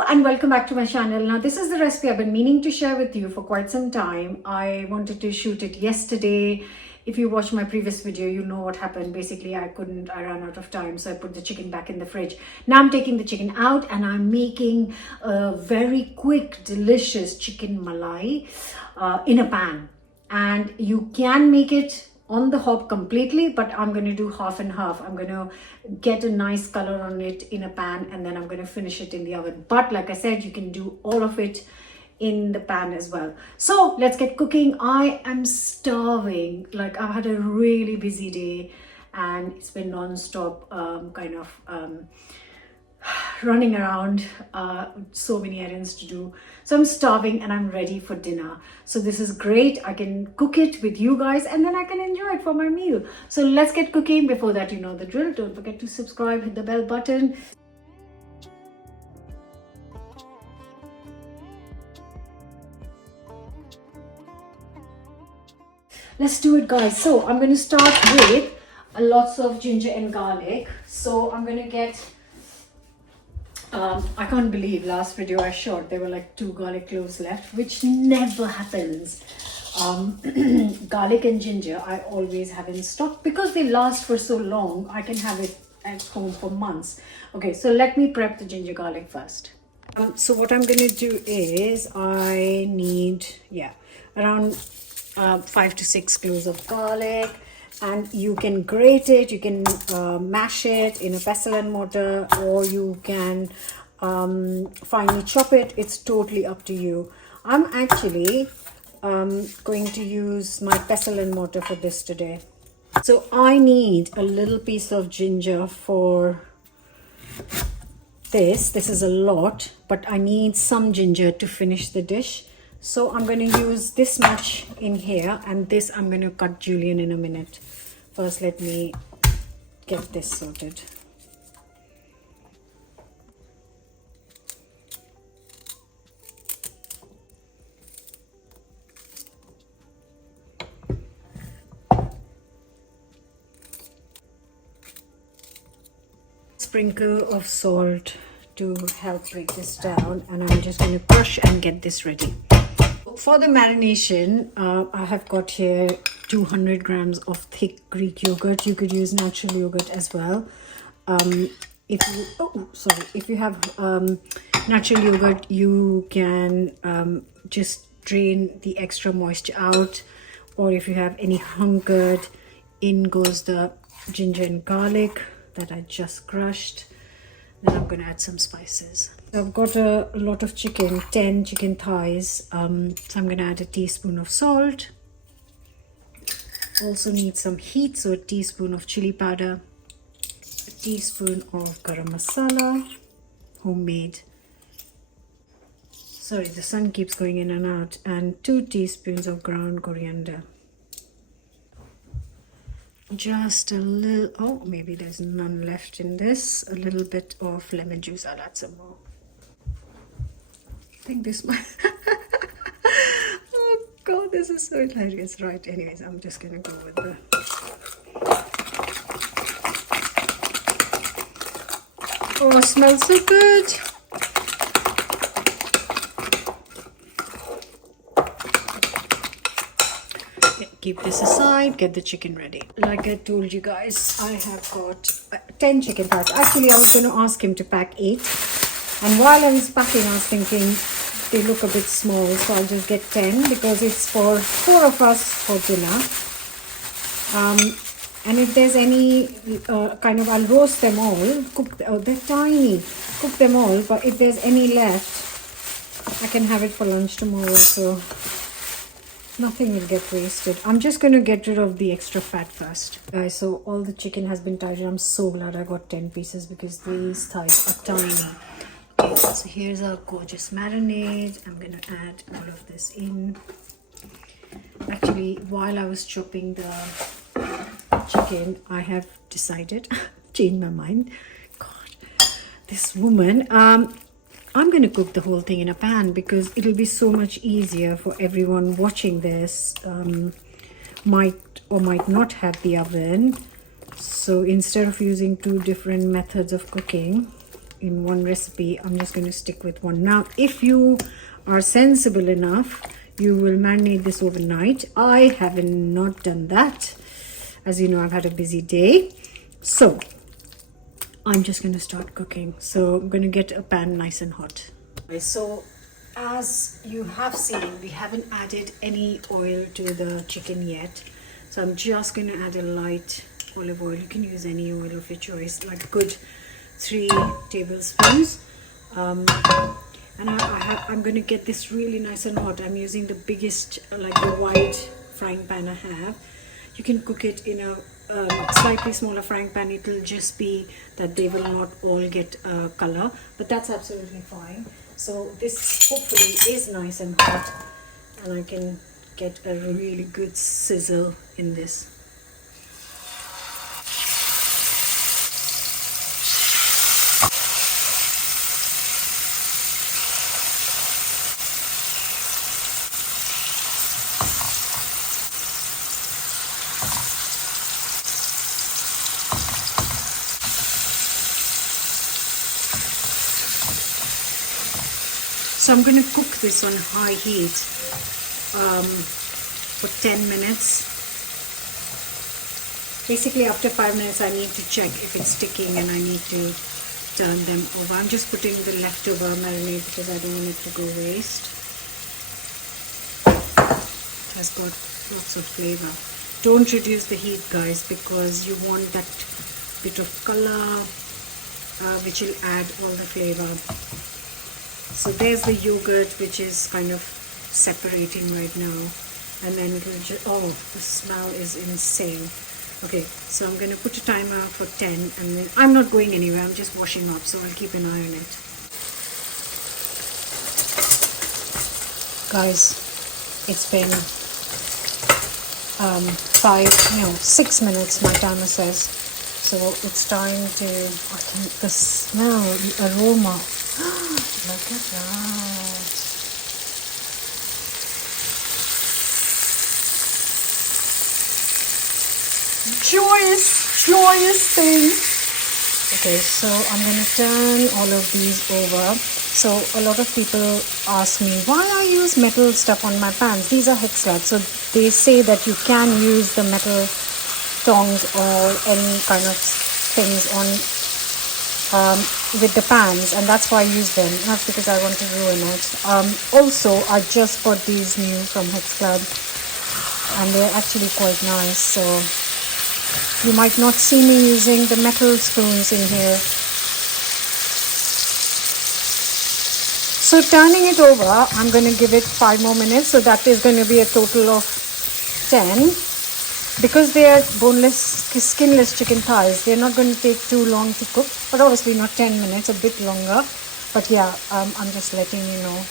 Hello and welcome back to my channel. Now this is the recipe I've been meaning to share with you for quite some time. I wanted to shoot it yesterday. If you watched my previous video, you know what happened. Basically, I ran out of time, so I put the chicken back in the fridge. Now I'm taking the chicken out and I'm making a very quick, delicious chicken malai in a pan. And you can make it on the hob completely, but I'm going to do half and half. I'm going to get a nice color on it in a pan and then I'm going to finish it in the oven. But like I said, you can do all of it in the pan as well. So let's get cooking. I am starving. Like, I've had a really busy day and it's been non-stop running around, so many errands to do. So I'm starving and I'm ready for dinner. So this is great. I can cook it with you guys and then I can enjoy it for my meal. So let's get cooking. Before that, you know the drill. Don't forget to subscribe, hit the bell button. Let's do it, guys. So I'm going to start with lots of ginger and garlic. So I'm going to get I can't believe last video I shot there were like 2 garlic cloves left, which never happens. Garlic and ginger I always have in stock because they last for so long. I can have it at home for months. Okay, so let me prep the ginger garlic first. So what I'm going to do is I need around 5 to 6 cloves of garlic. And you can grate it, you can mash it in a pestle and mortar, or you can finely chop it. It's totally up to you. I'm actually going to use my pestle and mortar for this today. So I need a little piece of ginger for this. This is a lot, but I need some ginger to finish the dish. So I'm going to use this much in here, and this I'm going to cut julienne in a minute. First, let me get this sorted. Sprinkle of salt to help break this down, and I'm just going to crush and get this ready. For the marination, I have got here 200 grams of thick Greek yogurt. You could use natural yogurt as well. If you have natural yogurt, you can just drain the extra moisture out, or if you have any hunkered, in goes the ginger and garlic that I just crushed. Then I'm going to add some spices. So I've got a lot of chicken, 10 chicken thighs. So I'm going to add a teaspoon of salt. Also need some heat, so a teaspoon of chili powder, a teaspoon of garam masala, homemade. Sorry, the sun keeps going in and out. And 2 teaspoons of ground coriander. Just a little, oh, maybe there's none left in this. A little bit of lemon juice. I'll add some more. I think this might... Oh God, this is so hilarious. Right, anyways, I'm just gonna go with the... Oh, it smells so good. Keep this aside, get the chicken ready. Like I told you guys, I have got 10 chicken thighs. Actually, I was going to ask him to pack 8. And while I was packing, I was thinking they look a bit small, so I'll just get 10 because it's for 4 of us for dinner. And if there's any I'll roast them all, they're tiny, cook them all. But if there's any left, I can have it for lunch tomorrow, so nothing will get wasted. I'm just going to get rid of the extra fat first. Guys, so all the chicken has been tidied. I'm so glad I got 10 pieces because these thighs are tiny. Okay, so here's our gorgeous marinade. I'm going to add all of this in. Actually, while I was chopping the chicken, I have decided, changed my mind. God, this woman... I'm going to cook the whole thing in a pan because it'll be so much easier for everyone watching this. Might or might not have the oven. So instead of using 2 different methods of cooking, in one recipe. I'm just going to stick with one. Now, if you are sensible enough, you will marinate this overnight. I have not done that. As you know, I've had a busy day. So I'm just going to start cooking. So I'm going to get a pan nice and hot. So as you have seen, we haven't added any oil to the chicken yet. So I'm just going to add a light olive oil. You can use any oil of your choice, like good 3 tablespoons. And I'm going to get this really nice and hot. I'm using the biggest, like the wide frying pan I have. You can cook it in a slightly smaller frying pan. It will just be that they will not all get color, but that's absolutely fine. So this hopefully is nice and hot, and I can get a really good sizzle in this. So I'm going to cook this on high heat for 10 minutes. Basically after 5 minutes I need to check if it's sticking and I need to turn them over. I'm just putting the leftover marinade because I don't want it to go waste. It has got lots of flavor. Don't reduce the heat, guys, because you want that bit of color which will add all the flavor. So there's the yogurt which is kind of separating right now, and then it will just, oh, the smell is insane. Okay, so I'm going to put a timer for 10, and then I'm not going anywhere, I'm just washing up, so I'll keep an eye on it. Guys, it's been 6 minutes my timer says, so it's time to, I think the smell, the aroma, look at that. Joyous thing. Okay, so I'm going to turn all of these over. So a lot of people ask me why I use metal stuff on my pans. These are hex slabs, so they say that you can use the metal tongs or any kind of things on with the pans, and that's why I use them, not because I want to ruin it. Also, I just bought these new from Hex Club, and they're actually quite nice, so you might not see me using the metal spoons in here. So turning it over, I'm going to give it 5 more minutes, so that is going to be a total of 10. Because they are boneless, skinless chicken thighs, they're not going to take too long to cook, but obviously not 10 minutes, a bit longer. But yeah, I'm just letting you know.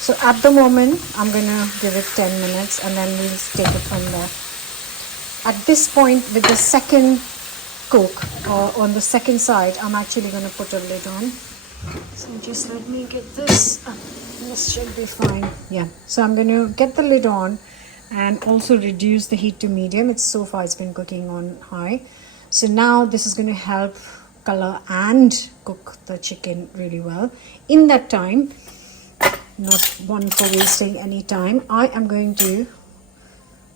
So at the moment, I'm going to give it 10 minutes and then we'll take it from there. At this point, with the second cook, on the second side, I'm actually going to put a lid on. So just let me get this up. This should be fine. Yeah, so I'm going to get the lid on and also reduce the heat to medium. So far it's been cooking on high. So now this is going to help color and cook the chicken really well. In that time, not one for wasting any time, I am going to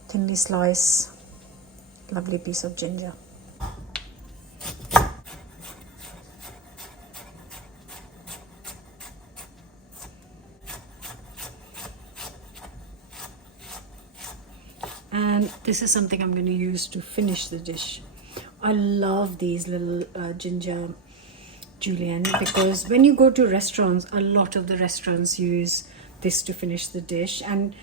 thinly slice a lovely piece of ginger. And this is something I'm going to use to finish the dish. I love these little ginger julienne, because when you go to restaurants, a lot of the restaurants use this to finish the dish, and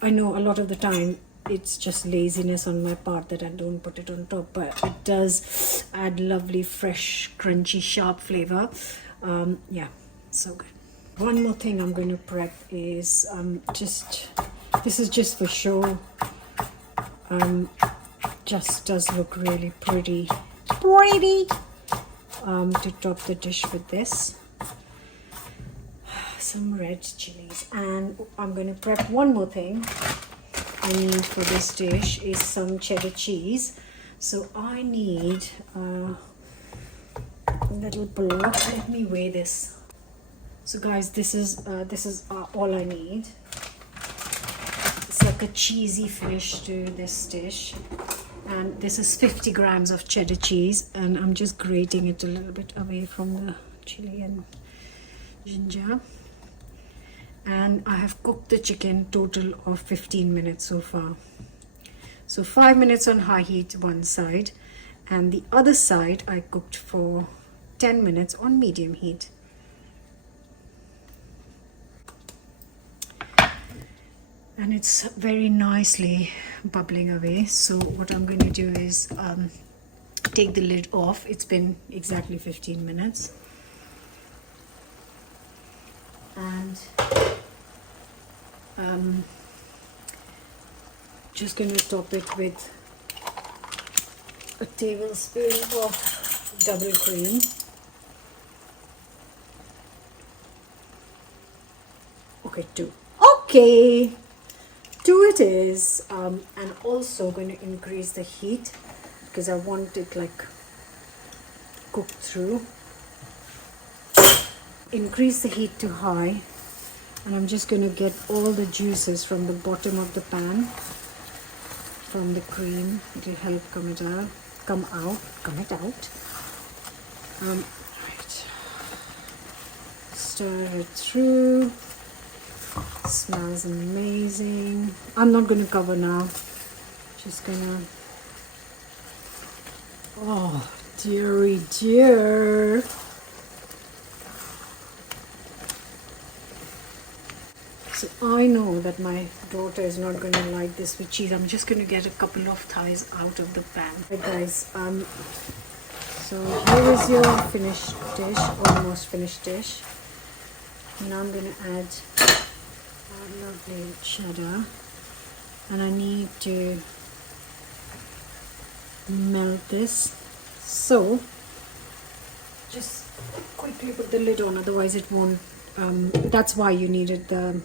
I know a lot of the time it's just laziness on my part that I don't put it on top, but it does add lovely, fresh, crunchy, sharp flavor. Yeah, so good. One more thing I'm going to prep is this is just for show. Just does look really pretty. To top the dish with this, some red chilies, and I'm going to prep one more thing I need for this dish is some cheddar cheese. So I need a little block. Let me weigh this. So guys, this is all I need. It's like a cheesy finish to this dish. And this is 50 grams of cheddar cheese, and I'm just grating it a little bit away from the chili and ginger. And I have cooked the chicken total of 15 minutes so far. So 5 minutes on high heat one side, and the other side I cooked for 10 minutes on medium heat. And it's very nicely bubbling away. So what I'm going to do is take the lid off. It's been exactly 15 minutes. And just going to top it with a tablespoon of double cream. Okay, 2. Okay, 2 it is. And also going to increase the heat because I want it like cooked through. Increase the heat to high, and I'm just going to get all the juices from the bottom of the pan, from the cream. It will help come it out. Right. Stir it through. Smells amazing. I'm not going to cover now. Just gonna. Oh, dearie dear. So I know that my daughter is not going to like this with cheese. I'm just going to get a couple of thighs out of the pan. Right, guys, so here is your finished dish, almost finished dish. Now I'm going to add a lovely cheddar, and I need to melt this. So just quickly put the lid on, otherwise it won't. That's why you needed the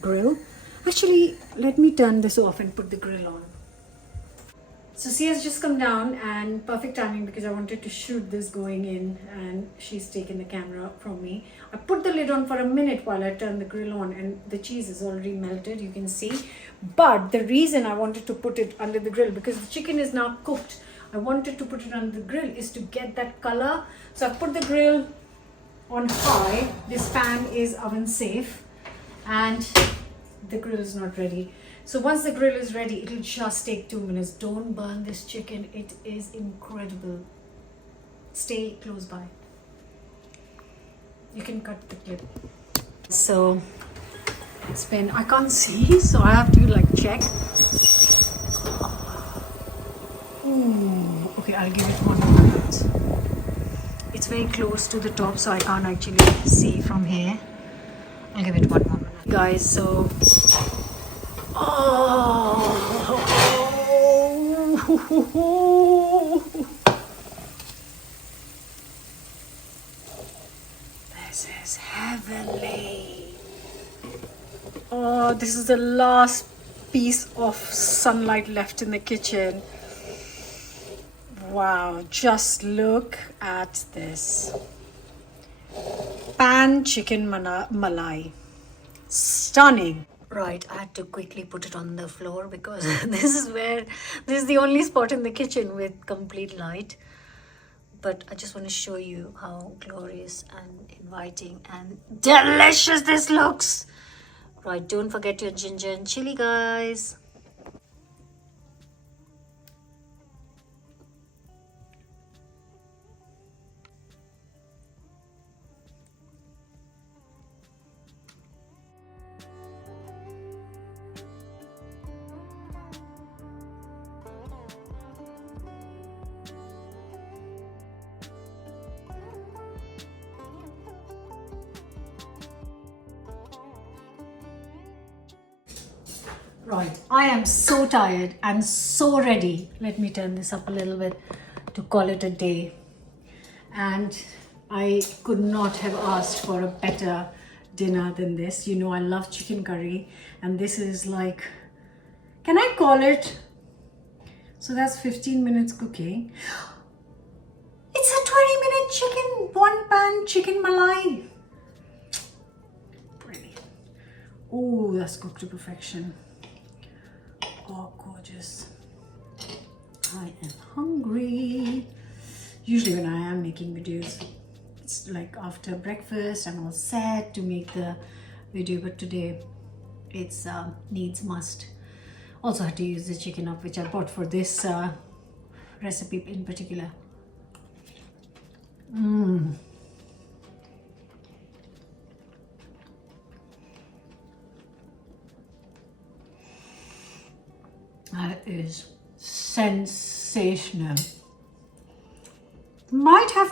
grill. Actually, let me turn this off and put the grill on. So Sia's just come down, and perfect timing because I wanted to shoot this going in, and she's taken the camera from me. I put the lid on for a minute while I turned the grill on, and the cheese is already melted, you can see. But the reason I wanted to put it under the grill, because the chicken is now cooked, I wanted to put it under the grill is to get that color. So I put the grill on high. This pan is oven safe, and the grill is not ready. So once the grill is ready, it'll just take 2 minutes. Don't burn this chicken. It is incredible. Stay close by. You can cut the clip. So it's been, I can't see, so I have to like check. Ooh, okay, I'll give it 1 minute. It's very close to the top, so I can't actually see from here. I'll give it 1 more minute. Guys, so this is heavenly. Oh, this is the last piece of sunlight left in the kitchen. Wow, just look at this. Pan chicken malai. Stunning. Right, I had to quickly put it on the floor because this is the only spot in the kitchen with complete light. But I just want to show you how glorious and inviting and delicious this looks. Right, don't forget your ginger and chili, guys. Right, I am so tired and so ready. Let me turn this up a little bit to call it a day. And I could not have asked for a better dinner than this. You know, I love chicken curry, and this is like, can I call it So that's 15 minutes cooking. It's a 20-minute chicken, one pan chicken malai. Brilliant. Oh, that's cooked to perfection. Oh, gorgeous. I am hungry. Usually when I am making videos, it's like after breakfast, I'm all set to make the video, but today it's needs must. Also had to use the chicken up which I bought for this recipe in particular. That is sensational.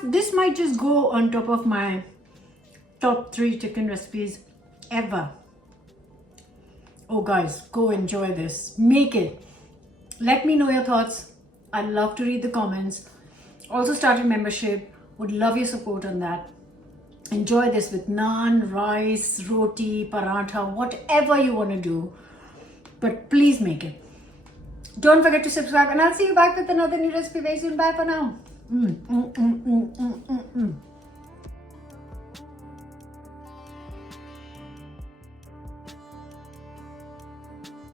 This might just go on top of my top 3 chicken recipes ever. Oh guys, go enjoy this. Make it. Let me know your thoughts. I'd love to read the comments. Also started membership. Would love your support on that. Enjoy this with naan, rice, roti, paratha, whatever you want to do. But please make it. Don't forget to subscribe and I'll see you back with another new recipe very soon. Bye for now.